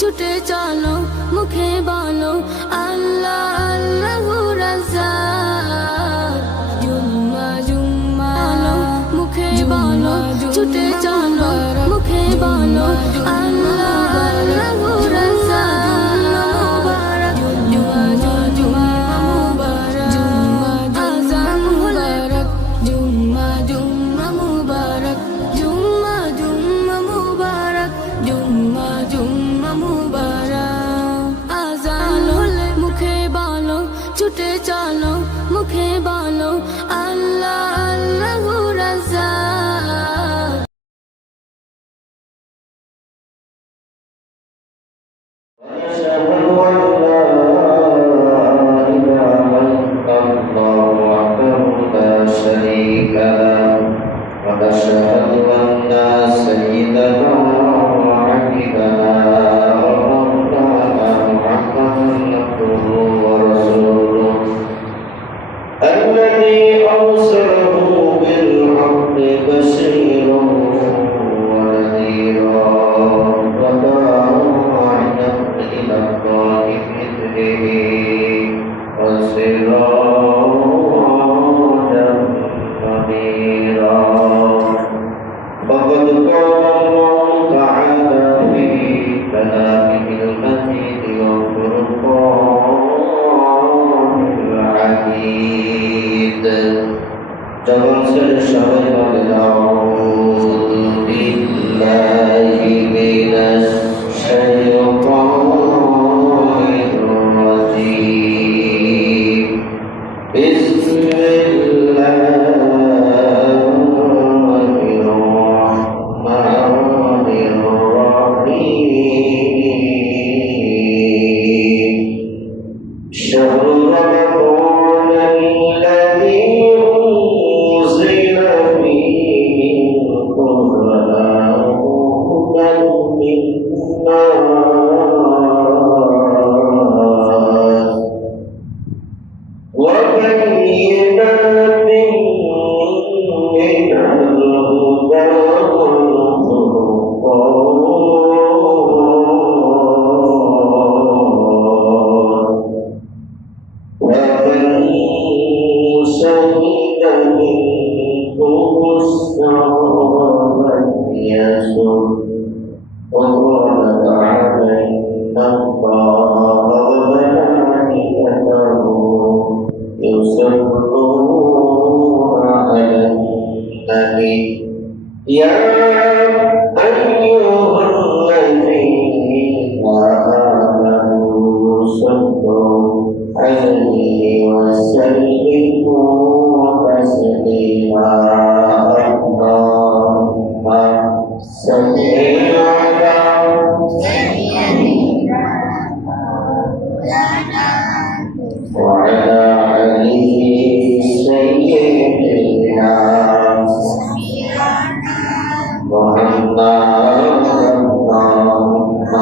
ছুটে চলো মুখে বলো আল্লাহ আল্লাহু রাজ্জাক। জুম্মা জুম্মা মুখে বলো ছুটে চলো মুখে বলো আল্লাহ আল্লাহু রাজ্জাক। জুম্মা জুম্মা মুবারক আযান মুবারক জুম্মা জুম্মা মুবারক জুম্মা জুম্মা মুবারক জুম্মা জুম্মা মুবারক। আযান হলে মুখে বলো ছুটে চলো মুখে বলো আল্লাহ আল্লাহু রাজ্জাক। ونشهد أن سيدنا وحبيبنا ومولانا محمدا عبده ورسوله الذي أرسله بالحق بشيرا ونذيرا وداعيا إلى الله بإذنه وسراجا منيرا. فقد قال الله تعالى في كلامه المجيد والفرقان الحميد تبصر شباب أعوذ بالله من الشيطان الرجيم. بسم الله يا أيها الذين آمنوا صلوا عليه وسلموا تسليما. اللهم صل على وعلى آله سيدنا محمد. اللهم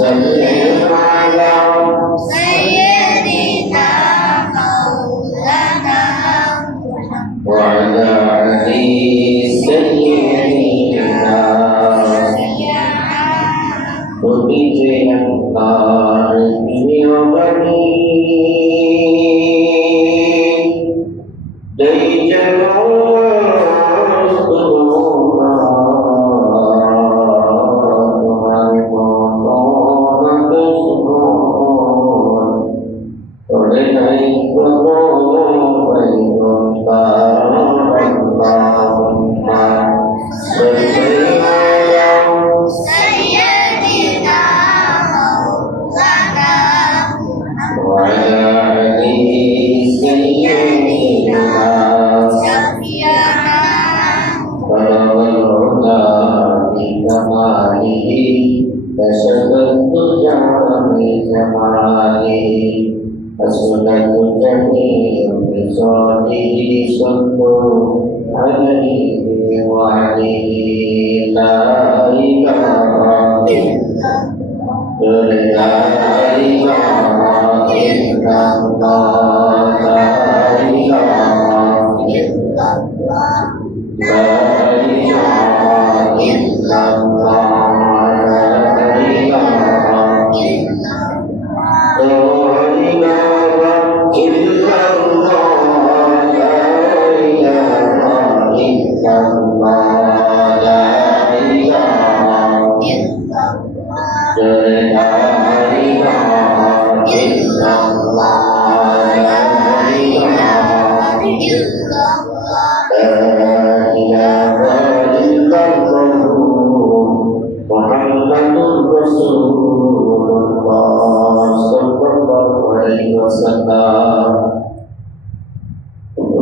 صل على سيدنا مولانا وعلى آله سيدنا وبجنا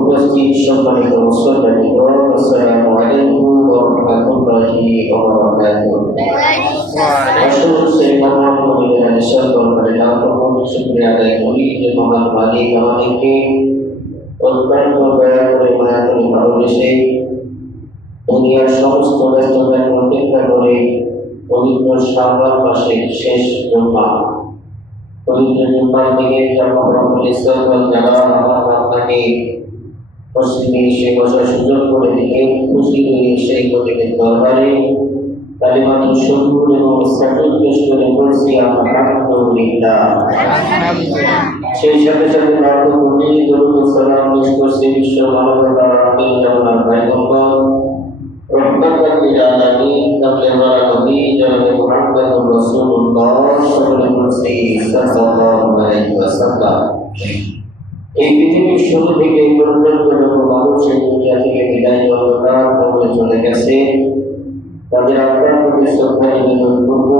উপস্থিত সম্মানিত মুসলমানগণ, আসসালামু আলাইকুম ওয়া রাহমাতুল্লাহি ওয়া বারাকাতুহু। আসলে সেই মহান মালিকের সকল পরিণাম শুকরিয়া আদায় করি যে মহান মালিক আমাদেরকে অত্যন্ত দয়া করে মায়া করে ভালোবেসে দুনিয়ার সমস্ত ব্যস্ততার উপেক্ষা করে পবিত্র শাবান মাসের শেষ জুমা, পবিত্র জুম্মার দিকে যারা আপনাকে মসজিদে এসে বসার সুযোগ করে দিলে খুশি হয়ে সেই গতিবের দরবারে কালিমাতুল শুকর এবং সাজদা পেশ করে বলছি আলহামদুলিল্লাহ। সেই সাথে সাথে নারদ মুনি দরুদ ও সালাম পেশ করছি বিশ্ব মানবতার আখির জামানার পয়গম্বর রহমাতুল লিল আলামিন কামলেওয়ালা নবী জনাব মুহাম্মদুর রাসূলুল্লাহ সাল্লাল্লাহু আলাইহি ওয়াসাল্লাম। এই পৃথিবীর শুরু থেকে এই পর্যন্ত যত মানুষ এই দুনিয়া থেকে বিদায় অন্ধকার করে চলে গেছে, তাদের আত্মার প্রতি শ্রদ্ধা নিবেদন করবো।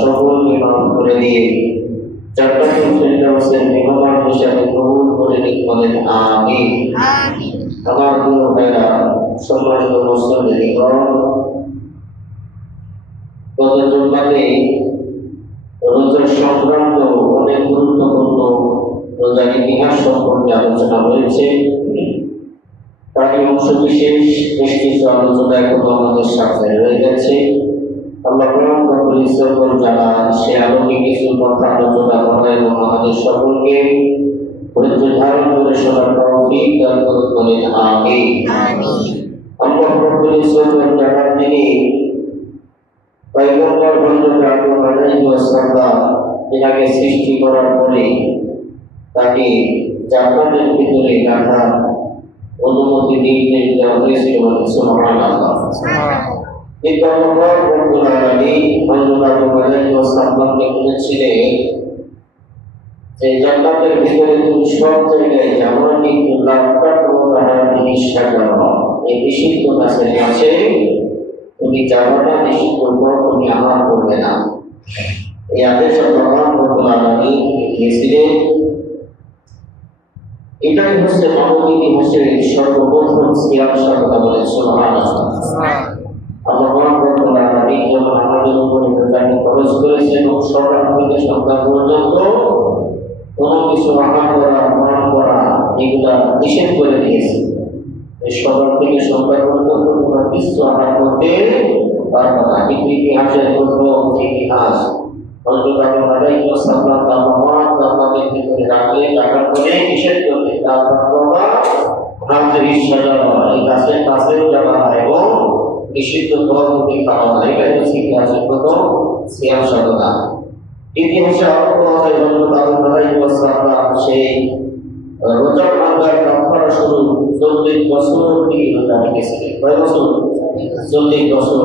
সকলকে মাফ করে দিয়ে জান্নাতুল ফেরদাউসের মেহমান হিসেবে কবুল করে নিন, বলেন আমিন। আমার প্রিয় ভাইরা, সম্মানিত মুসলিমগণ, গত জুম্মাতে রোজার সংক্রান্ত অনেক গুরুত্বপূর্ণ রোজার ইতিহাস সম্পর্কে আলোচনা হয়েছে। তারই অংশ বিশেষ বেশ কিছু আলোচনা এখনো আমাদের সাথে রয়ে গেছে। আল্লাহ যারা সে আলোকে কিছু কথা আলোচনা করা এবং আমাদের সকলকে ধৈর্য ধারণ করে শোনার তৌফিক দান করুন, বলেন আমিন। আল্লাহ যারা তিনি পয়গম্বর হযরত আদম আলাইহিস সালাম এটাকে সৃষ্টি করার পরে তাকে জান্নাতের ভিতরে রাখার অনুমতি নির্দেশ দেওয়া হয়েছিল। সুবহানাল্লাহ। এই পয়গম্বর রব্বুল আলামিন হযরত আদম আলাইহিস সালামকে বলেছিলেন যে জান্নাতের ভিতরে তুমি সব জায়গায় যাও, কিন্তু লাভটা তোমার নিষ্ঠা করো। এই নিষিদ্ধ গাছের কাছে তুমি যাবে না, নিষিদ্ধ পর তুমি আমার করবে না। এই আদেশ আল্লাহ রব্বুল আলামিন দিয়েছিলেন। এটাই হচ্ছে মানব ইতিহাসের সর্বপ্রথম সিয়াম সাধনা, বলে সুবহানাল্লাহ। আল্লাহ রব্বুল আলামিন যখন আমাদের উপরে রোজাকে ফরজ করেছেন এবং সকাল থেকে সন্ধ্যা পর্যন্ত কোনো কিছু আহার করা, পান করা এগুলা নিষেধ করে দিয়েছেন। সকাল থেকে সন্ধ্যা পর্যন্ত তোমরা কিছু আহার করতে পারবে না। কিন্তু ইতিহাসের প্রথম ইতিহাস হযরত আদম আলাইহিস সালাম আমাদের ভিতরে রাখার পরে নিষেধ করতে এই গাছের কাছেও যাওয়া না এবং নিষিদ্ধ ফলমূল খাওয়া না। এটাই হচ্ছে ইতিহাসের প্রথম সিয়াম সাধনা। ইতিহাসে আরো আছে হযরত আদম আলাইহিস সালাম সেই রোজা ভাঙার কাফারা শুরু 40 বছর থেকে রোজা রেখেছিলেন। কয় বছর? 40 বছর।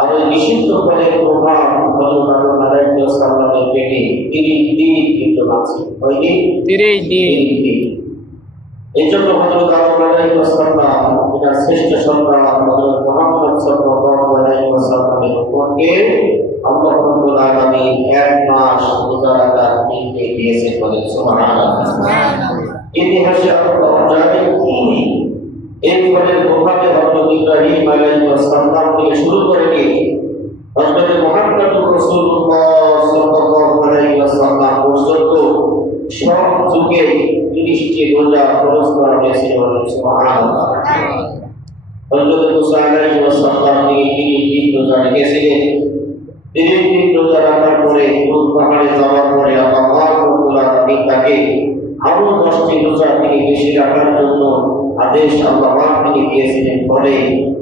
আর নিষিদ্ধ ফলের প্রভাব হযরত আদম আলাইহিস সালামের পেটে 30 দিন বিদ্যমান ছিল। কয়দিন? 30 দিন। এই জন্য হযরত আদম আলাইহিস সালাম এটা শ্রেষ্ঠ সন্তান হযরত মুহাম্মদ সাল্লাল্লাহু আলাইহি ওয়াসাল্লামের উপরকে আল্লাহ রাব্বুল আলামিন 1 মাস রোজা রাখার নির্দেশ দিয়েছেন, বলেন সুবহানাল্লাহ। ইতিহাসে আরো পাওয়া যায় এই ফলের প্রভাবে হযরত ইব্রাহিম আলাইহিস সালাম থেকে শুরু করে নিয়ে হযরত মুহাম্মদুর রাসূলুল্লাহ সাল্লাল্লাহু আলাইহি ওয়াসাল্লাম পর্যন্ত সব যুগে 30টি রোজা ফরজ করা হয়েছিল, বলেন সুবহানাল্লাহ। হযরত মুসা আলাইহিস সালাম তিনি 30 দিন রোজা রেখেছিলেন। 30 দিন রোজা রাখার পরে তুর পাহাড়ে যাওয়ার পরে আল্লাহ রাব্বুল আলামিন তাকে আরো 10টি রোজা তিনি বেশি রাখার জন্য আদেশ আল্লাহ তিনি দিয়েছিলেন। পরে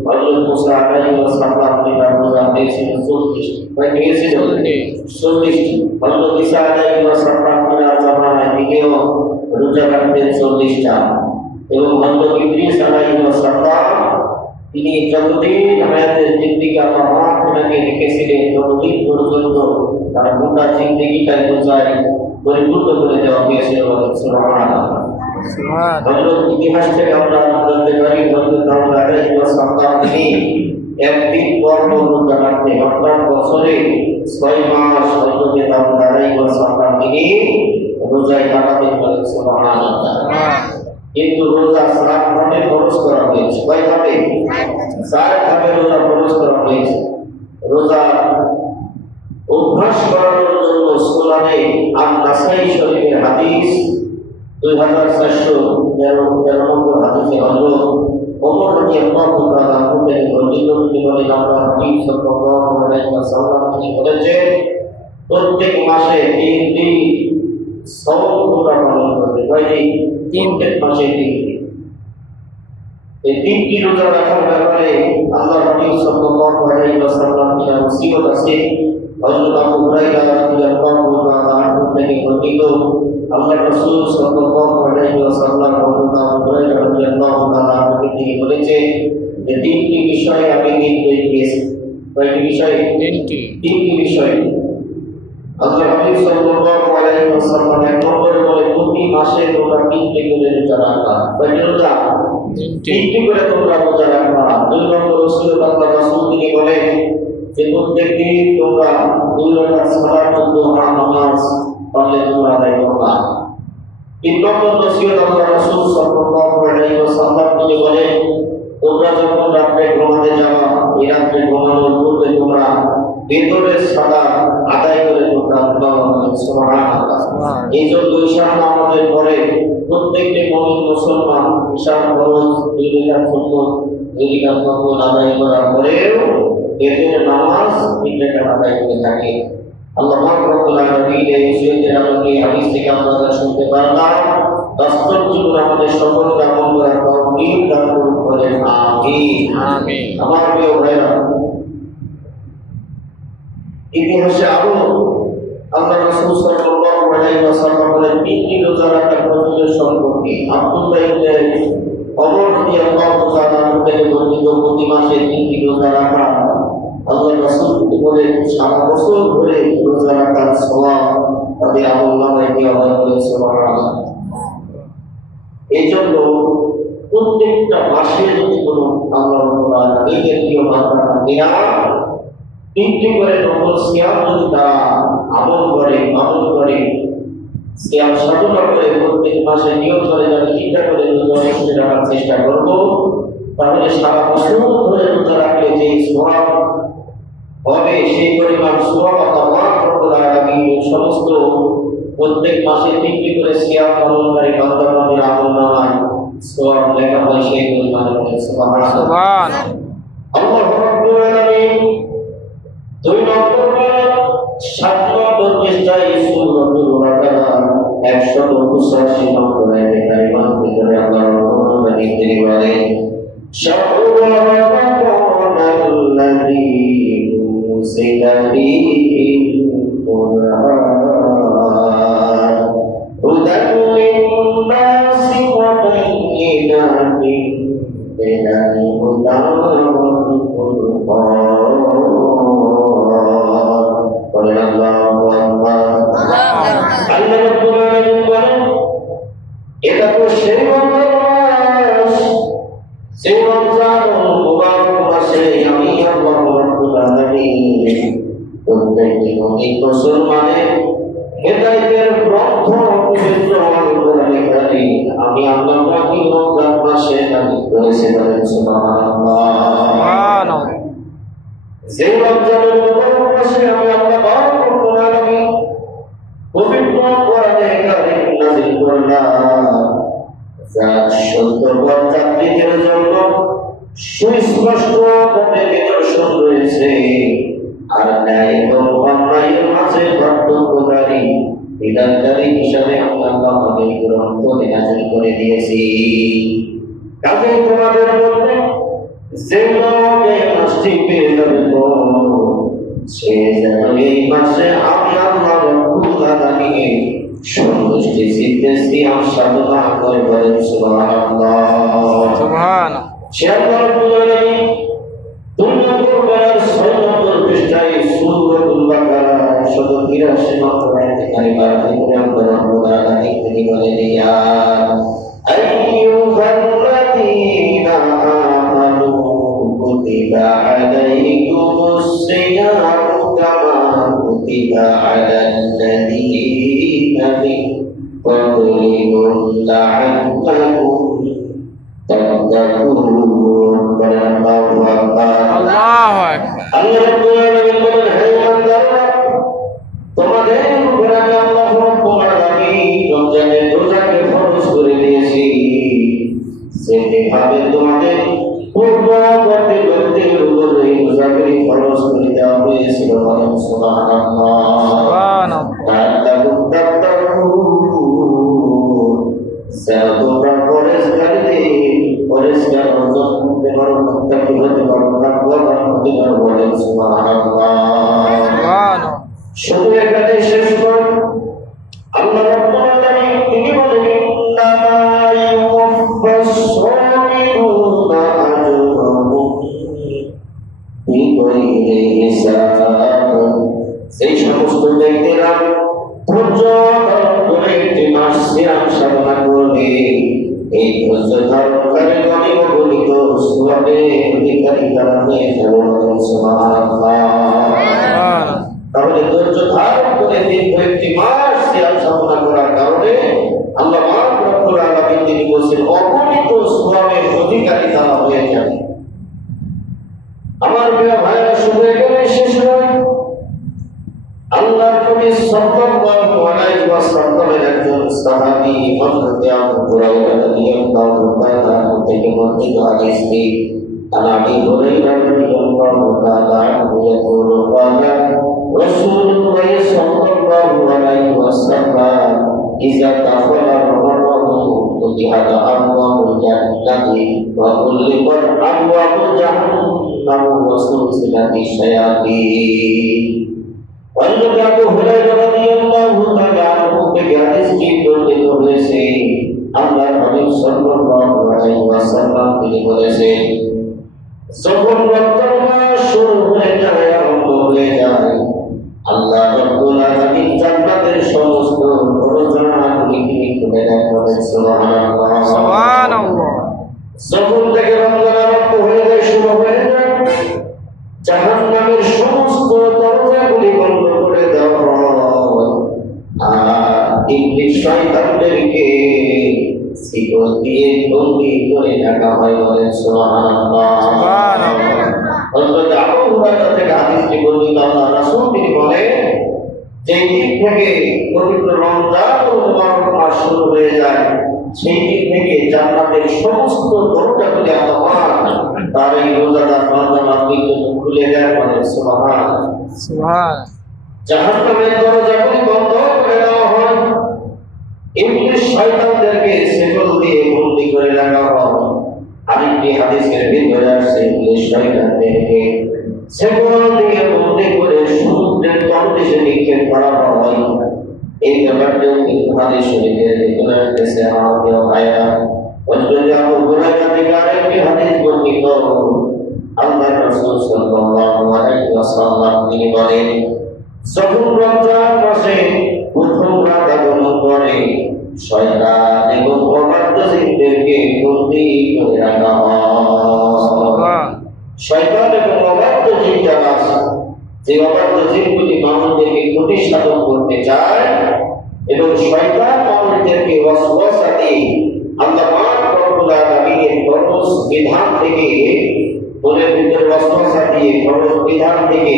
হযরত মুসা আলাইহিস সালাম তিনি রোজা দিয়েছিলেন 40টি। কয় দিয়েছিলেন? 40টি। হযরত ঈসা আলাইহিস সালাম তিনি জামানায় দিকেও রোজা রাখতেন 40টা। এবং হযরত ইদ্রিস আলাইহিস সালাম তিনি যতদিন হায়াতের জিন্দিগি আল্লাহ ওনাকে রেখেছিলেন ততদিন পর্যন্ত তার গোটা জিন্দিগিটাই বোঝায় পরিপূর্ণ করে দেওয়া হয়েছিল। সুবহানাল্লাহ। হযরত ইতিহাস থেকে আমরা জানতে পারি হযরত দাউদ আলাইহিস সালাম তিনি একদিন পর রোজা রাখতে অর্থাৎ বছরে 6 মাস হযরত দাউদ আলাইহিস সালাম তিনি রোজায় কাটাতেন। সুবহানাল্লাহ। কিন্তু রোজা 7 ভাবে ফরজ করা হয়েছে। কয় ভাবে? 4 ভাবে রোজা ফরজ করা হয়েছে। রোজা অভ্যাস করানোর জন্য সুনানে আন-নাসাই শরীফের হাদিস 2413 নম্বর হাদিসে হযরত ওমর রাদিয়াল্লাহু তাআলা আনহু থেকে বর্ণিত তিনি বলেন আল্লাহর হাবিব সাল্লাল্লাহু আলাইহি ওয়াসাল্লাম তিনি বলেছেন প্রত্যেক মাসে 3 দিন সওম রোজা পালন করতে হয়। প্রত্যেক মাসে 3 দিন এই 3টি রোজা রাখার ব্যাপারে আল্লাহর হাবিব সাল্লাল্লাহু আলাইহি ওয়াসাল্লাম এর ওসিয়ত আছে। হযরত আবু হুরায়রা রাদিয়াল্লাহু তাআলা আনহু থেকে বর্ণিত আল্লাহর রাসূল সাল্লাল্লাহু আলাইহি ওয়াসাল্লাম হযরত আবু হুরায়রা রাদিয়াল্লাহু তাআলা আনহু থেকে বলেছেন যে 3টি বিষয় আমি নির্দেশ দিয়েছি। কয়টি বিষয়? 3টি বিষয়। আল্লাহর হাবিব সাল্লাল্লাহু আলাইহি ওয়াসাল্লাম এক নম্বরে বলে প্রতি মাসে তোমরা 3টি করে রোজা রাখবা। কয়টি রোজা? 3টি করে তোমরা রোজা রাখবা। 2 নম্বর ওসিয়ত আল্লাহর রাসূল তিনি বলেন যে প্রত্যেক দিন তোমরা 2 রাকাত সালাতুদ দুহা নামাজ পড়লে তোমরা আদায় করবা। 3 নম্বর ওসিয়ত আল্লাহর রাসূল সাল্লাল্লাহু আলাইহি ওয়াসাল্লাম তিনি বলেন তোমরা যখন রাতে ঘুমাতে যাবা এই রাতে ঘুমানোর পূর্বে তোমরা বেতনের সালাত আদায় করে তোমরা সুবহানাল্লাহ। এই যে 2 সালাত আমাদের পরে প্রত্যেকটি মুমিন মুসলমান ঈশা ফরজ 2 রাকাত সুন্নাত 2 রাকাত নফল আদায় করার পরেও বেতনের নামাজ 3 রাকাত আদায় করে থাকে। আল্লাহ রাব্বুল আলামিন এই বিষয়টি আমাকে হাদিস থেকে আমরা শুনতে পারলাম। বাস্তব জীবনে আমাদের সকলকে আমল করার তৌফিক দান করুন বলেন আমিন। আমিন। আমার প্রিয় ভাইরা ইতিহাসে আরো আল্লাহ রাসূল সাল্লাল্লাহু আলাইহি ওয়াসাল্লাম বলেন 3টি রোজা রাখার ফজিলত সম্পর্কে আব্দুল্লাহ ইবনে ওমর রাদিয়াল্লাহু তাআলা আনহু থেকে বর্ণিত প্রতি মাসে 3টি রোজা রাখা আল্লাহ রাসূল বলেন সারা বছর ধরে রোজা রাখার সওয়াব তাদের আমলনামায় দেওয়া হবে। সুবহানাল্লাহ। এইজন্য প্রত্যেকটা মাসে যদি কোনো আল্লাহ রাব্বুল আলামিনের প্রিয় বান্দা দেয়া 3টি করে নফল সিয়াম যদি তারা আমল করে সিয়াম সাধনা করে প্রত্যেক মাসে নিয়ত করে যাতে 3টা করে রোজা রাখার চেষ্টা করব তাহলে সারা বছর ধরে রোজা রাখলে যে সওয়াব হবে সেই পরিমাণ সওয়াব আল্লাহ রাব্বুল আলামিন সমস্ত প্রত্যেক মাসে 3টি করে সিয়াম পালনকারী বান্দাদের আমলনামায় সওয়াব লেখা হয় সেই পরিমাণে। সুবহানাল্লাহ। আল্লাহ রাব্বুল আলামিন 2 নম্বর 7 নম্বর পৃষ্ঠায় সূরাতুল বাকারা 185 নম্বর আয়াতে কারিমার ভিতরে আল্লাহ রাব্বুল আলামিন তিনি বলেন শাহরু রমাদানাল্লাযী উনজিলা ফীহিল কুরআন হুদাল লিন-নাসি ওয়া বায়্যিনাতিন মিনাল হুদা ওয়াল ফুরকান। এটা তো সেই রমজান মুবারক মাসে আমি আল্লাহ রাব্বুল আলামিন প্রত্যেকটি মুমিন মুসলমানের হেদায়েতের গ্রন্থ পবিত্র আল কোরআনে কারীম আমি আল্লাহ পাকের রমজান মাসে নাযিল করেছি। সুবহানাল্লাহ। যে রমজানের মুবারক মাসে আমি আল্লাহ রাব্বুল আলামিন পবিত্র কোরআনে কারীম নাযিল করলাম যা সত্যবাদ জাতিদের জন্য সুস্পষ্ট পথে নিদর্শন রয়েছে আর ন্যায় এবং অন্যায়ের মাঝে পার্থক্যকারী বিধানকারী হিসাবে আল্লাহ আমাদের গ্রন্থ নাযিল করে দিয়েছি। কাজে তোমাদের মধ্যে যে লোক এই মাসটি পেয়ে যাবে সে যেন এই মাসে আমি আল্লাহ রাব্বুল আলামিন সন্তুষ্টি চিত্তে সিয়াম সাধনা করে বলেন সুবহানাল্লাহ। সুবহানাল্লাহ। সে আল্লাহ রাব্বুল আলামিন পৃষ্ঠায় সূরাতুল বাকারা 183 নম্বর আয়াতে কারিমা থেকে আমরা রব্বুল আলামিন বলে দিয়া আইয়ুহাল্লাযীনা আমানু কুতিবা আলাইকুমুস সিয়ামু কামা কুতিবা আলাল্লাযীনা মিন qablikum লা'allaকুম তাত্তাকুন। আল্লাহু আকবার। আল্লাহ রাব্বুল আলামিন বলেন, হে বান্দারা, তোমাদের উপর আমি আল্লাহ রাব্বুল আলামিন রমজানের রোজাকে ফরজ করে দিয়েছি, যেভাবে তোমাদের পূর্ববর্তী ব্যক্তির উপর এই রোজাকে ফরজ করে দেওয়া হয়েছিল। সুবহানাল্লাহ। তোমরা পরেশকারীদের পরেশকার অর্জন করতে পারো, মুত্তাকি হতে পারো, তাকওয়াবান হতে পারো। বলেন সুবহানাল্লাহ। শুধু এখানে শেষ কর। আল্লাহ রাব্বুল আলামিন তিনি বলেন, ইন্নামা ইউওয়াফাস সাবিরুনা আজরাহুম বিগাইরি হিসাব। সেই সমস্ত ব্যক্তিরা ধৈর্য ধারণ করে একটি মাস সিয়াম সাধনা করবে, এই ধৈর্য ধারণকারী অগণিত সওয়াবের অধিকারী তারা হয়ে যাবে। সুবহানাল্লাহ। তাহলে ধৈর্য ধারণ করে দীর্ঘ একটি মাস সিয়াম সাধনা করার কারণে আল্লাহ রাব্বুল আলামিন তিনি বলেন অগণিত সওয়াবের অধিকারী তারা হয়ে যাবে। আমার প্রিয় ভাইরা, শুধু এখানে শেষ নয়। আল্লাহ নবী সাল্লাল্লাহু আলাইহি ওয়াসাল্লামের একজন সাহাবী হযরত আবু হুরায়রা রাদিয়াল্লাহু তাআলা থেকে বর্ণিত হাদিসটি আনাবি হুরায়রা রাদিয়াল্লাহু তাআলা আনহু ইয়াকুলু ক্বালা রাসূলুল্লাহ সাল্লাল্লাহু আলাইহি ওয়াসাল্লাম ইযা দাখালা রমাদান ফুতিহাত আবওয়াবুল জান্নাতি ওয়া কুল্লিবাত আবওয়াবুল জাহান্নাম ওয়া সুলসিলাতিশ শায়াতিন। হযরত আবু হুরায়রা রাদিয়াল্লাহু তাআলা আনহু থেকে হাদিসটি বর্ণিত হয়েছে। আল্লাহর হাবিব সাল্লাল্লাহু আলাইহি ওয়াসাল্লাম তিনি বলেছেন, যখন রমজান মাস শুরু হয়ে যায়, আরম্ভ হয়ে যায়, আল্লাহ রাব্বুল আলামিন জান্নাতের সমস্ত দরজাগুলি খুলে দেন। সুবহানাল্লাহ। সুবহানাল্লাহ। যখন থেকে রমজান আরম্ভ হয়ে যায়, শুরু হয়ে যায়, জাহান্নামের সমস্ত দরজাগুলি বন্ধ করে দেওয়া হয়, আর ইবলিস শয়তানদেরকে শিকল দিয়ে বন্দী করে রাখা হয়। বলেন সুবহানাল্লাহ। হযরত আবু হুরায়রা থেকে হাদিসটি বর্ণিত, আল্লাহর রাসূল তিনি বলেন, যেই দিক থেকে পবিত্র রমজান মুবারক মাস শুরু হয়ে যায়, সেই দিক থেকে জান্নাতের সমস্ত দরজাগুলি আল্লাহ তার এই রোজাদার বান্দাদের জন্য খুলে দেন। বলেন সুবহানাল্লাহ। জাহান্নামের দরজাগুলি বন্ধ করে দেওয়া হয়, ইবলিস শয়তানদেরকে শিকল দিয়ে বন্দী করে রাখা হয়। আরেকটি হাদিসের ভিতরে আসছে, ইবলিস শয়তানদেরকে শিকল দিয়ে বন্দী করে সমুদ্রের তলদেশে নিক্ষেপ করা হয়। এই ব্যাপারটিও কিন্তু হাদিস শরীফের ভিতরে এসেছে। আমার প্রিয় ভাইরা, হযরত আবু হুরায়রা থেকে আরেকটি হাদিস বর্ণিত, আল্লাহর রাসূল সাল্লাল্লাহু আলাইহি ওয়াসাল্লাম তিনি বলেন, যখন রমজান মাসে প্রথম রাত আগমন করে, শয়তান এবং অবাধ্য জিনদেরকে বন্দী করে রাখা হয়। শয়তান এবং অবাধ্য জিন যারা আছে, যে অবাধ্য জিনগুলি মানুষদেরকে ক্ষতি সাধন করতে চায় এবং শয়তান মানুষদেরকে ওয়াসওয়াসা দিয়ে আল্লাহ রাব্বুল আলামিনের ফরজ বিধান থেকে মনের ভিতরে ওয়াসওয়াসা দিয়ে ফরজ বিধান থেকে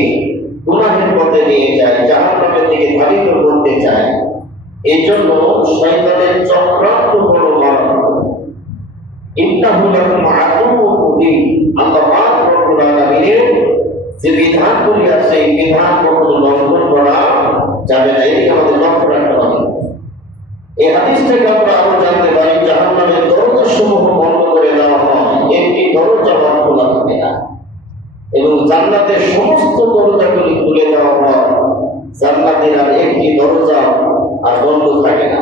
গুনাহের পথে নিয়ে যায়, জাহান্নামের দিকে ধাবিত করতে চায়। এই জন্য শয়তানের চক্রান্ত বড় মারাত্মক। ইন্নাহু লাকুম আদুউম মুবিন। আল্লাহ রাব্বুল আলামিনের যে বিধানগুলি আছে, এই বিধান কখনো লঙ্ঘন করা যাবে না। এই আমাদের লক্ষ্য রাখতে হবে। এই হাদিস থেকে আমরা আরো জানতে পারি, জাহান্নামের দরজাসমূহ বন্ধ করে দেওয়া হয়, একটি দরজা খোলা থাকে না, এবং জান্নাতের সমস্ত দরজাগুলি খুলে দেওয়া হয়, জান্নাতের আর একটি দরজা আর বন্ধ থাকে না।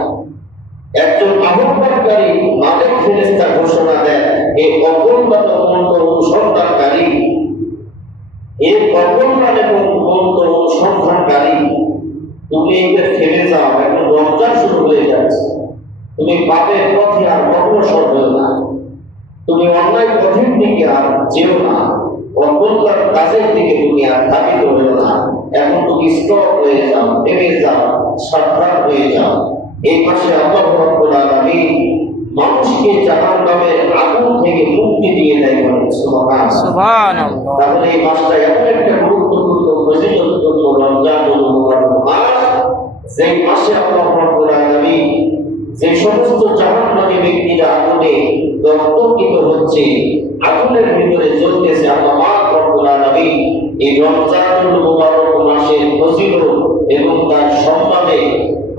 একজন আহ্বানকারী মালিক ফেরেশতা ঘোষণা দেন, এই অগণিত মন্ত্র অনুসন্ধানকারী এই কল্পনা এবং মন্ত্র অনুসন্ধানকারী, তুমি এতে থেমে যাও। এখন রমজান শুরু হয়ে যাচ্ছে, তুমি পাপের পথে আর অগ্রসর হও না, তুমি অন্যায় পথের দিকে আর যেও না, অকল্যাণ কাজের দিকে তুমি আর ধাবিত হও না। এখন তুমি স্টপ হয়ে যাও, থেমে যাও, সাবধান হয়ে যাও। এই মাসে আল্লাহ রাব্বুল আলামিন মানুষকে জাহান্নামের আগুন থেকে মুক্তি দিয়ে দেয়। সুবহানাল্লাহ। তাহলে এই মাসটা এমন একটা গুরুত্বপূর্ণ ফজিলতপূর্ণ রমজানুল মুবারক মাস, যে মাসে আল্লাহ রাব্বুল আলামিন যে সমস্ত জাহান্নামী ব্যক্তিরা আগুনে দগ্ধকৃত হচ্ছে, আগুনের ভিতরে জ্বলতেছে, আল্লাহ রাব্বুল আলামিন এই রমজানুল মুবারক মাসের ফজিলত এবং তার সম্মানে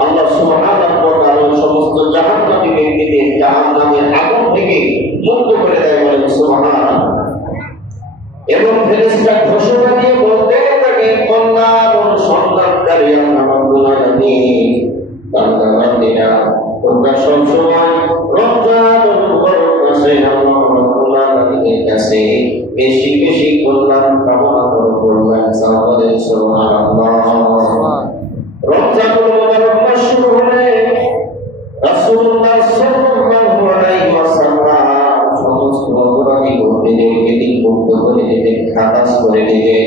আল্লাহ সুবহানাহু ওয়া তাআলা সমস্ত জাহান্নামী ব্যক্তিদের জাহান্নামের আগুন থেকে মুক্ত করে দেয়। বলেন সুবহানাল্লাহ। এবং ফেরেশতা ঘোষণা দিয়ে বলতে থাকে, কল্যাণ অনুসন্ধানকারী আল্লাহ রাব্বুল আলামিন, বান্দা-বান্দীরা তোমরা সবসময় রমজানুল মুবারক মাসে আল্লাহ রাব্বুল আলামিনের কাছে বেশি বেশি কল্যাণ কামনা করো। কল্যাণ সাহাবাদের সুবহানাল্লাহ। রমজানুল মুবারক মাস শুরু হলে রাসূলুল্লাহ সাল্লাল্লাহু আলাইহি ওয়াসাল্লাম সমস্ত অপরাধী ব্যক্তিদেরকে মুক্ত করে দিতে, খালাস করে দিতে,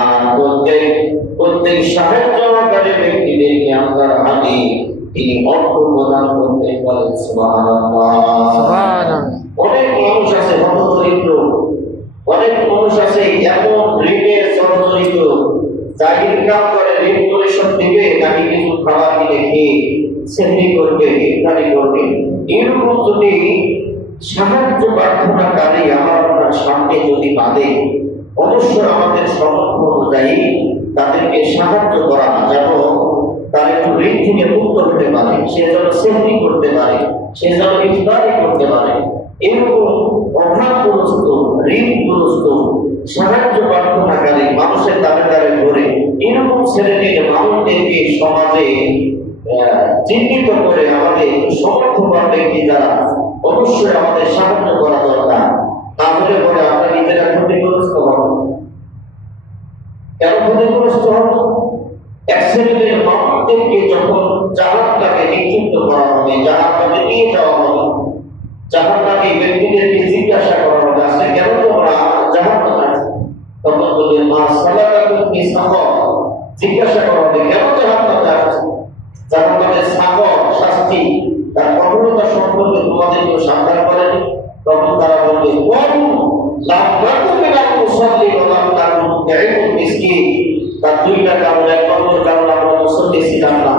আর প্রত্যেক সাহায্যকারী ব্যক্তিদেরকে আল্লাহর হাতে তিনি অর্থ প্রদান করতে বলেন। সুবহানাল্লাহ। অনেক মানুষ আছে হতদরিদ্র, অনেক মানুষ আছে এমন ঋণের জর্জরিত, যা ইনকাম করে ঋণ পরিশোধ দিবে নাকি কিছু খাবার কিনে খেয়ে সেটি করবে, ইত্যাদি করবে। এরকম যদি সাহায্য প্রার্থনাকারী আমার আপনার সামনে যদি বাঁধে, অবশ্যই আমাদের সামর্থ্য অনুযায়ী তাদেরকে সাহায্য করা, যেন তার একটু ঋণ থেকে মুক্ত হতে পারে, সে যেন সেফটি করতে পারে, সে যেন ইফতারি করতে পারে। এরকম অভাবগ্রস্ত, ঋণগ্রস্ত, সাহায্য প্রার্থনাকারী মানুষের দ্বারে দ্বারে ঘুরে এরকম শ্রেণীর মানুষদেরকে সমাজে চিহ্নিত করে আমাদের সমর্থবান ব্যক্তি দ্বারা অবশ্যই আমাদের সাহায্য করা দরকার। তাহলে পরে আমরা নিজেরা ক্ষতিগ্রস্ত হব। কেন ক্ষতিগ্রস্ত হব? এক শ্রেণীর মানুষদেরকে যখন জাহান্নামে নিক্ষিপ্ত করা হবে, জাহান্নামে নিয়ে যাওয়া হবে, জাহান্নামী ব্যক্তিদেরকে জিজ্ঞাসা করা হবে, আসলে কেন তোমরা জাহান্নামে আছো? তখন বলবে, মা সালাকাতুম ফি সাকর। জিজ্ঞাসা করা হবে, কেন জাহান্নামে আছো? জাহান্নামের সাকর, শাস্তি, তার কঠোরতা সম্পর্কে তোমাদের কেউ সাবধান করেনি? তখন তারা বলবে, কোন লাম নাকুম মিনাল মুসাল্লিন ওয়া লাম নাকুম নুতঈমুল মিসকিন। তার দুইটা কারণ, এক নম্বর কারণ আমরা মুসল্লি ছিলাম না,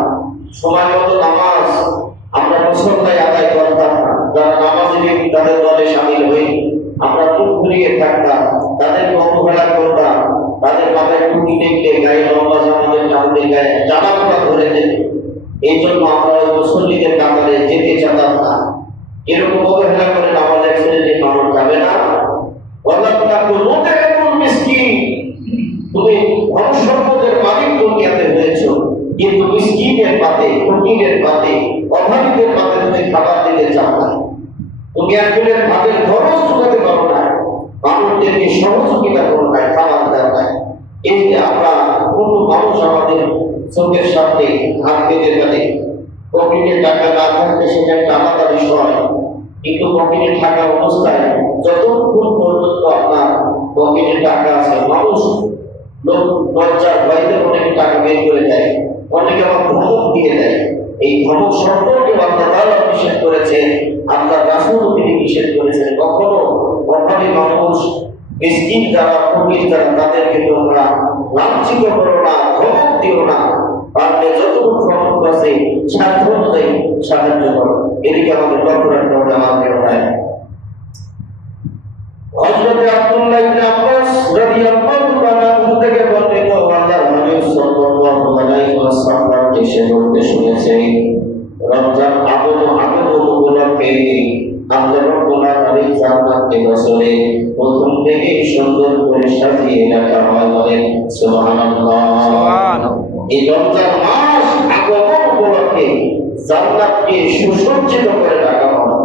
সময় মতো নামাজ আমরা মুসল্লায় আদায় করতাম না, যারা নামাজি ব্যক্তি তাদের দলে শামিল হই আমরা মুখ ঘুরিয়ে থাকতাম, তাদেরকে অবহেলা করতাম, তাদের মাথায় টুপি দেখলে গায়ে লম্বা জামাদের আমাদের গায়ে জামাগুলা ধরে যেত। এই জন্য আমরা ওই মুসল্লিদের কাতারে যেতে চাতাম না। এরকম অবহেলা করে নামাজ এক শ্রেণীর মানুষ যাবে না। তুমি ধনসম্পদের মালিক দুনিয়াতে হয়েছ, কিন্তু মিসকিনের পাতে, ফকিরের পাতে, অভাবীদের পাতে তুমি খাবার দিতে চাও না। তুমি একজনের ভাতের খরচ চুকাতে পারো না, মানুষদেরকে সহযোগিতা করো না, খাবার দেওয়া না। এই যে আমরা কোনো মানুষ আমাদের চোখের সামনে হাত পেতে ফেলে, পকেটে টাকা না থাকলে সেটা একটা আলাদা বিষয়, কিন্তু পকেটে থাকা অবস্থায় যতক্ষণ পর্যন্ত আপনার পকেটে টাকা আছে, মানুষ লোক লজ্জার ভয়তে অনেকে টাকা বের করে দেয়, অনেকে আবার ধমক দিয়ে দেয়। এই ধমক সম্পর্কে আল্লাহ তাআলা নিষেধ করেছেন, আল্লাহ রাসূল তিনি নিষেধ করেছেন। কখনো অভাবী মানুষ, মিসকিন যারা, ফকির যারা, তাদেরকে তোমরা লাঞ্ছিত করো না, ধমক দিও না। পারলে যতটুকু ক্ষমতা আছে সাধ্য অনুযায়ী সাহায্য করো। এদিকে আমাদের লক্ষ্য রাখতে হবে। আমার প্রিয় হযরত আব্দুল্লাহ ইবনে আব্বাস রাদিয়াল্লাহু তাআলা থেকে বর্ণিত, আল্লাহর নবী সাল্লাল্লাহু আলাইহি ওয়াসাল্লাম এসে বলতে শুনেছেন, রমজান আগমন উপলক্ষে আল্লাহ রাব্বুল আলামিন জান্নাতকে বছরে প্রথম থেকে সুন্দর করে সাজিয়ে রাখা হয়। বলেন সুবহানাল্লাহ। সুবহানাল্লাহ। এই রমজান মাস আগমন উপলক্ষে জান্নাতকে সুসজ্জিত করে রাখা হয়,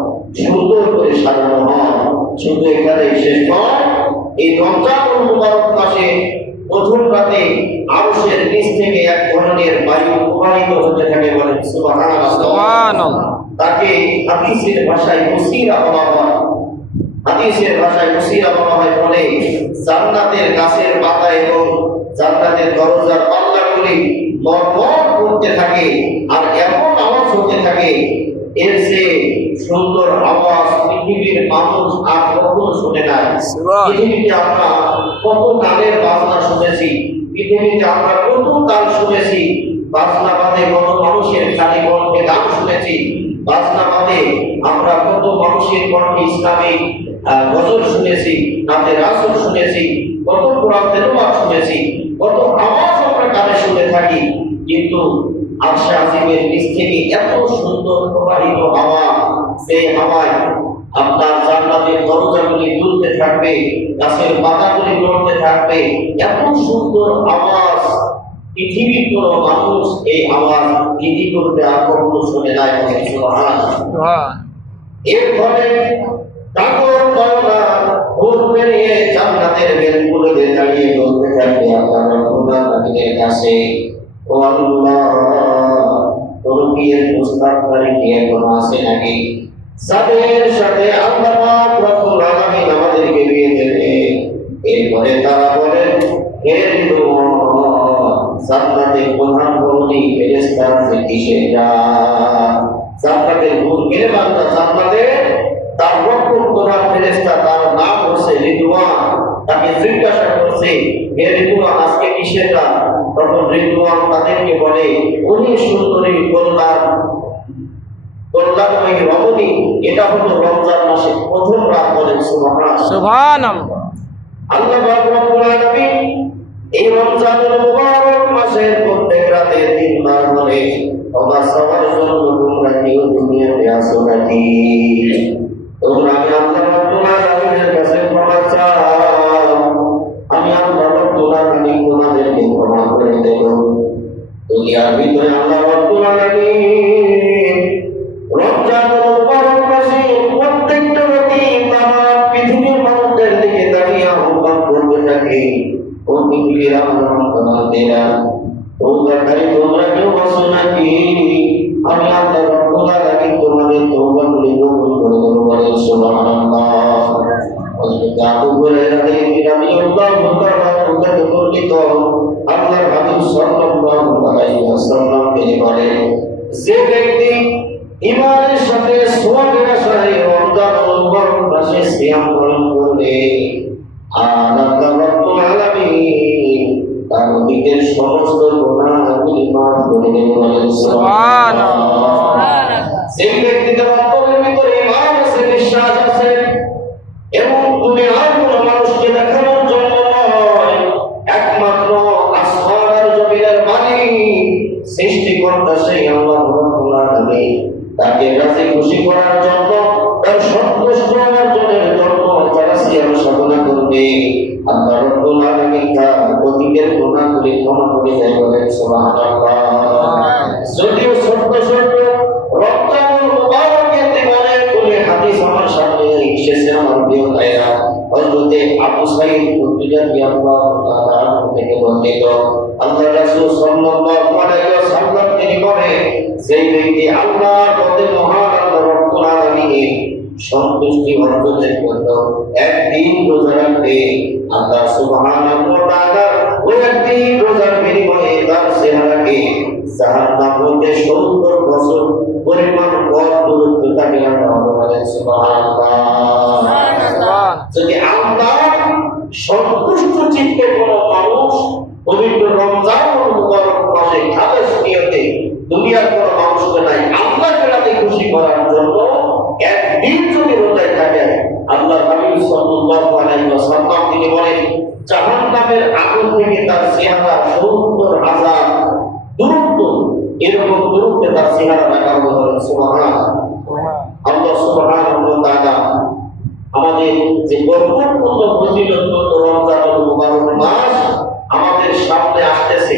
সুন্দর করে সাজানো হয়। শুধু এখানে শেষ নয়, এই রমজানুল মুবারক মাসে প্রথম রাতে আরশের নিচ থেকে এক ধরনের বায়ু প্রবাহিত হতে থাকে, বলেন সুবহানাল্লাহ। সুবহানাল্লাহ। তাকে হাদিসের ভাষায় মুসিরা বলা হয়। হাদিসের ভাষায় মুসিরা বলা হয় বলে জান্নাতের গাছের পাতা এবং জান্নাতের দরজার পাল্লাগুলি নড়বড় করতে থাকে আর এমন আওয়াজ হতে থাকে, এর যে সুন্দর আওয়াজ পৃথিবীর মানুষ আর কখনো শুনে নাই। পৃথিবীতে আমরা কত গানের বাজনা শুনেছি, পৃথিবীতে আমরা কত গান শুনেছি, বাজনা বাদে কত মানুষের খালি কণ্ঠে গান শুনেছি, বাজনা বাদে আমরা কত মানুষের কণ্ঠে ইসলামিক গজল শুনেছি, নাতে রাসূল শুনেছি, কত কোরআন তেলাওয়াত শুনেছি, কত আওয়াজ আমরা কানে শুনে থাকি। কিন্তু আরশে আজিমের নিচ থেকে এত সুন্দর প্রবাহিত হাওয়া, সেই হাওয়ায় আপনার জান্নাতের দরজাগুলি দুলতে থাকবে, গাছের পাতাগুলি নড়তে থাকবে, এত সুন্দর আওয়াজ পৃথিবীর কোনো মানুষ এই আওয়াজ দিদি করতে আর কখনো শুনে নাই। সুবহানাল্লাহ। এরপরে তাকর কওলা ভোর পেরিয়ে জান্নাতের বেলগুলোতে দাঁড়িয়ে বলতে থাকবে আল্লাহ রাব্বুল আলামিনের কাছে, ও আল্লাহ, তোর বিয়ের প্রস্তাবকারী কি এখন আছে নাকি? যাদের সাথে আল্লাহ পাক রব্বুল আলামিন আমাদেরকে বিয়ে দেবে। এরপরে তারা বলেন, হে জান্নাতে প্রধান বলি ফেরেশতা যে কিসে যা জান্নাতের ভূত গেলে বান্দা জান্নাতে তার রক্ষক প্রধান ফেরেশতা, তার নাম হচ্ছে রিদওয়ান, তাকে জিজ্ঞাসা করছে, হে রিদওয়ান, আজকে কিসে যা? তখন রিদওয়ান তাদেরকে বলে, উনি সুন্দরী কল্যাণময়ী রমণী, এটা হলো রমজান মাসের প্রথম রাত। বলেন সুবহানাল্লাহ। আল্লাহ রাব্বুল আলামিন এই রমজানুল মুবারক মাসের প্রত্যেক রাতে তিনবার বলে, তোমরা সবার জন্য তোমরা কেউ দুনিয়াতে আসো নাকি? তোমরা আমি আল্লাহ রাব্বুল আলামিনের কাছে ক্ষমা চাও, আমি আল্লাহ রাব্বুল আলামিন তোমাদেরকে ক্ষমা করে দেব। দুনিয়ার ভিতরে আল্লাহ রাব্বুল আলামিন রমজানুল মুবারক মাসে প্রত্যেকটা রাতে তারা পৃথিবীর মানুষদের দিকে দাঁড়িয়ে আহ্বান করতে থাকে, ও পৃথিবীর আমাদেরা, তোমরা কেউ আসো নাকি? আমি আল্লাহ রাব্বুল আলামিন তোমাদের তওবাগুলি কবুল করে নেব। বলেন সুবহানাল্লাহ। হযরত আবু হুরায়রা রাদিয়াল্লাহু তাআলা থেকে বর্ণিত, আল্লাহর হাবিব সাল্লাল্লাহু আলাইহি ওয়াসাল্লাম তিনি বলেন, যে ব্যক্তি ঈমানের সাথে সওয়াবের আশায় রমজানুল মুবারক মাসে সিয়াম পালন করবে, আল্লাহ রাব্বুল আলামিন তার অতীতের সমস্ত গুনাহগুলি মাফ করে দেবেন। সুবহানাল্লাহ। সেই ব্যক্তির অন্তরের ভিতরে ঈমান আছে, বিশ্বাস আছে, এবং দুনিয়ার কোনো মানুষকে দেখানোর জন্য নয়, একমাত্র আসমান আর জমিনের মালিক সৃষ্টিকর্তা সেই আল্লাহ রাব্বুল আলামিন তাকে রাজি খুশি করার জন্য, তার সন্তুষ্ট অর্জনের জন্য যারা সিয়াম সাধনা করবে, আল্লাহ রাব্বুল আলামিন তার অতীতের গুনাহগুলি ক্ষমা করে দেয়। বলেন সুবহানাল্লাহ। যদিও ছোট্ট রমজানুল মুবারকের দিনের কোন হাদিস আমার সামনে এসেছে আমার প্রিয় ভাইরা, হযরত আবু সাঈদ খুদরী রাদিয়াল্লাহু তাআলা থেকে বর্ণিত, আল্লাহর রাসূল সাল্লাল্লাহু আলাইহি ওয়াসাল্লাম তিনি বলেন, যে ব্যক্তি আল্লাহর পথে মহান আল্লাহ রাব্বুল আলামিনের সন্তুষ্টি অর্জনের জন্য একদিন রোজা রাখবে, আল্লাহ সুবহানাহু ওয়া তাআলা ওই একদিন রোজার বিনিময়ে তার চেহারাকে জাহান্নাম হতে 70 বছর পরিমাণ পথ দূরত্ব থাকে। বলেন সুবহানাল্লাহ। যদি আল্লাহ সন্তুষ্ট চিত্তে কোনো মানুষ পবিত্র রমজানুল মুবারক মাসে খালেস নিয়তে দুনিয়ার কোনো মানুষকে নাই আল্লাহকে রাজি খুশি করার জন্য একদিন যদি রোজায় থাকে, আল্লাহ হাবিব সাল্লাল্লাহু আলাইহি ওয়াসাল্লাম তিনি বলেন, জাহান্নামের আগুন থেকে তার চেহারা 70,000 দূরত্ব, এরকম দূরত্বে তার চেহারা দেখা হবে। সুবহানাল্লাহ। আল্লাহ সুবহানাহু ওয়া তাআলা আমাদের যে বরকতপূর্ণ ফজিলতপূর্ণ রমজানুল মুবারক মাস আমাদের সামনে আসতেছে,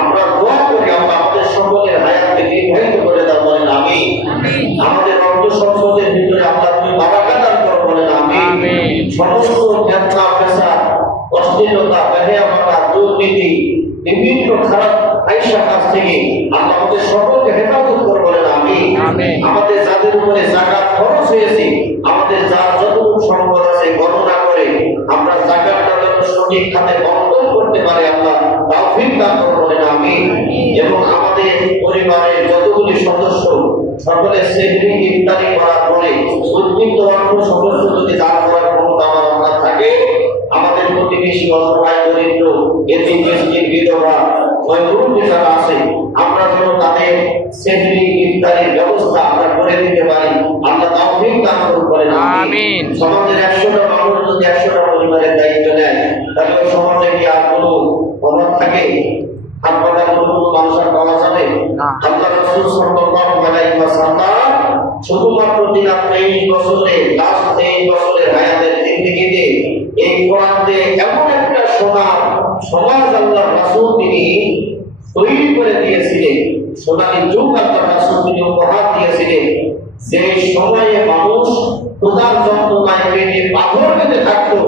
আমরা দোয়া করি আল্লাহ আমাদের সকলের হায়াতকে দীর্ঘায়িত করে দাও। বলেন আমিন। আমাদের অর্থ সম্পদের ভিতরে আল্লাহ তুমি বারাকা দান করো। বলেন আমিন। সমস্ত ফিতনা, ফাসাদ, অশ্লীলতা, বেহায়াপনা, দুর্নীতি কাছ থেকে আল্লাহ আমাদের সকলকে হেফাজত করে বলেন আমিন। আমাদের যাদের উপরে যাকাত খরচ হয়েছে, আমাদের যার যতটুকু সম্পদ আছে গণনা করে আমরা যাকাতটা যেন সঠিক খাতে বন্টন করতে পারি, আল্লাহ তৌফিক দান করুন বলেন আমিন। এবং আমাদের পরিবারের যতগুলি সদস্য সকলে সেহরি ইফতারি করার পরে উদ্বৃত্ত অর্থ সদস্য যদি দান করার ক্ষমতা আমার আপনার থাকে, আমাদের প্রতিবেশী অসহায় দরিদ্র এতিম মিসকিন বিধবা মুরব্বি যারা আছে আমরা যেন তাদের সেহরি ইফতারির ব্যবস্থা আমরা করে দিতে পারি, আল্লাহ তৌফিক দান করুন বলেন আমিন। সমাজের 100টা মানুষ যদি 100টা পরিবারের দায়িত্ব নেয়, তাহলে ওই সমাজে কি আর কোনো অভাব থাকে? আপনারা কোনো মানুষ আর পাওয়া যাবে? আল্লাহ রাসূল সাল্লাল্লাহু আলাইহি ওয়াসাল্লাম শুধুমাত্র তিনি 23 বছরের লাস্ট 23 বছরের হায়াতের জিন্দেগিতে এই কোরআনে এমন একটা সোনার সমাজ আল্লাহ রাসূল তিনি তৈরি করে দিয়েছিলেন, সোনালী যুগ আল্লাহ রাসূল তিনি উপহার দিয়েছিলেন, যে সময়ে মানুষ খোদার যন্ত্রণায় পেটে পাথর বেঁধে থাকতো,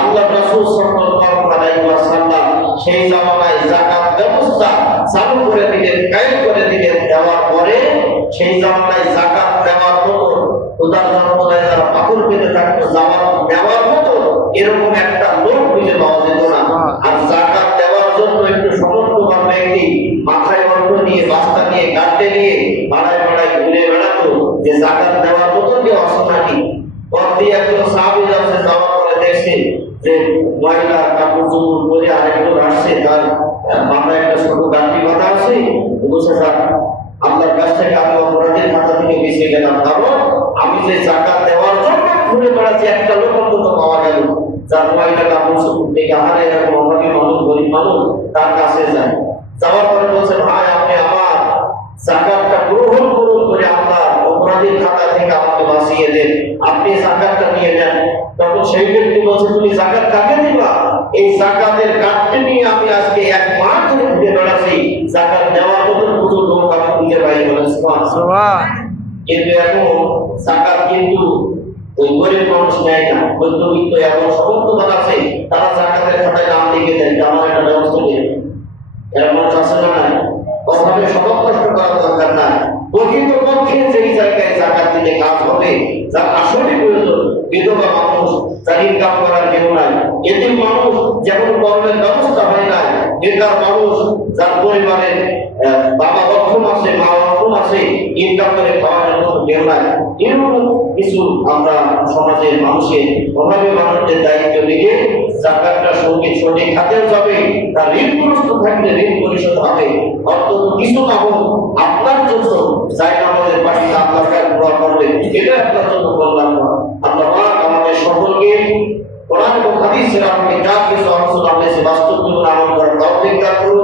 আল্লাহ রাসূল সাল্লাল্লাহু আলাইহি ওয়াসাল্লাম সেই জামানায় যাকাত ব্যবস্থা চালু করে দিলেন, কায়েম করে দিলেন। দেওয়ার পরে সেই জামানায় যাকাত দেওয়ার মতো খোদার যন্ত্রণায় যারা পাথর বেঁধে থাকতো জামাত দেওয়ার মতো এরকম একটা লোক খুঁজে পাওয়া যেত না। আর যাকাত দেওয়ার জন্য একটু সমর্থবান ব্যক্তি মাথায় অর্থ নিয়ে বাস্তা নিয়ে গাড়তে নিয়ে পাড়ায় পাড়ায় ঘুরে বেড়াতো, যে যাকাত দেওয়ার মতো কেউ আসে নাকি। পরদি একজন সাহাবী যাচ্ছে, যাওয়ার পরে দেখছে যে মহিলা কাপড় চোপড় পরে আরেকজন আসছে, তার মাথায় একটা ছোট গাঁটি বাঁধা আছে, বসে থাক আপনার কাছ থেকে আমি অপরাধের খাতা থেকে বেঁচে গেলাম, কারণ আমি যে যাকাত দেওয়ার জন্য ঘুরে বেড়াচ্ছি একটা লোক অন্তত পাওয়া গেল যার মহিলা কাপড় চোপড় দেখে আহারে এরকম অভাবী মানুষ গরিব মানুষ তার কাছে যায়। যাওয়ার পরে বলছে, ভাই আপনি আমার যাকাতটা গ্রহণ করুন করে আপনার অপরাধীর খাতা থেকে আমাকে বাঁচিয়ে দেন, আপনি যাকাতটা নিয়ে নেন। তখন সেই ব্যক্তি বলছে, তুমি যাকাত কাকে দিবা? এই যাকাতের কাটতে নিয়ে আমি আজকে 1 মাস ধরে ঘুরে বেড়াচ্ছি, যাকাত দেওয়ার মতো কোনো লোক আমি খুঁজে পাই। বলেন সুবহানাল্লাহ। কিন্তু এখন যাকাত কিন্তু ওই গরিব মানুষ নেয় না, মধ্যবিত্ত এবং সমর্থবান আছে তারা যাকাতের খাতায় নাম লিখে দেয়, আমার একটা ব্যবস্থা নিয়ে এরা মানুষ আছে না নাই? ওভাবে সবক কষ্ট করার দরকার নাই। প্রকৃতপক্ষে যেই জায়গায় যাকাত দিলে কাজ হবে, যার আসলে প্রয়োজন, বিধবা মানুষ যার ইনকাম করার কেউ নাই, এতিম মানুষ যেমন কর্মের ব্যবস্থা হয় না, বেকার মানুষ যার পরিবারের বাবা অক্ষম আছে, মা অক্ষম আছে, ইনকাম করে খাওয়ানোর মতো কেউ নাই, এরকম কিছু আমরা সমাজের মানুষের অভাবী মানুষদের দায়িত্ব নিয়ে যাকাতটা সঠিক খাতে যাবে, তার ঋণগ্রস্ত থাকলে ঋণ পরিশোধ হবে। অন্তত কিছু না হোক আপনার জন্য যাই আমাদের বাড়িতে আপনার কাছে দোয়া করবে, এটা আপনার জন্য বললাম না। আল্লাহ পাক আমাদের সকলকে কোরআন ও হাদিসের আলোকে যা কিছু আলোচনা হয়েছে বাস্তব জীবনে আমল করার তৌফিক দান করুন।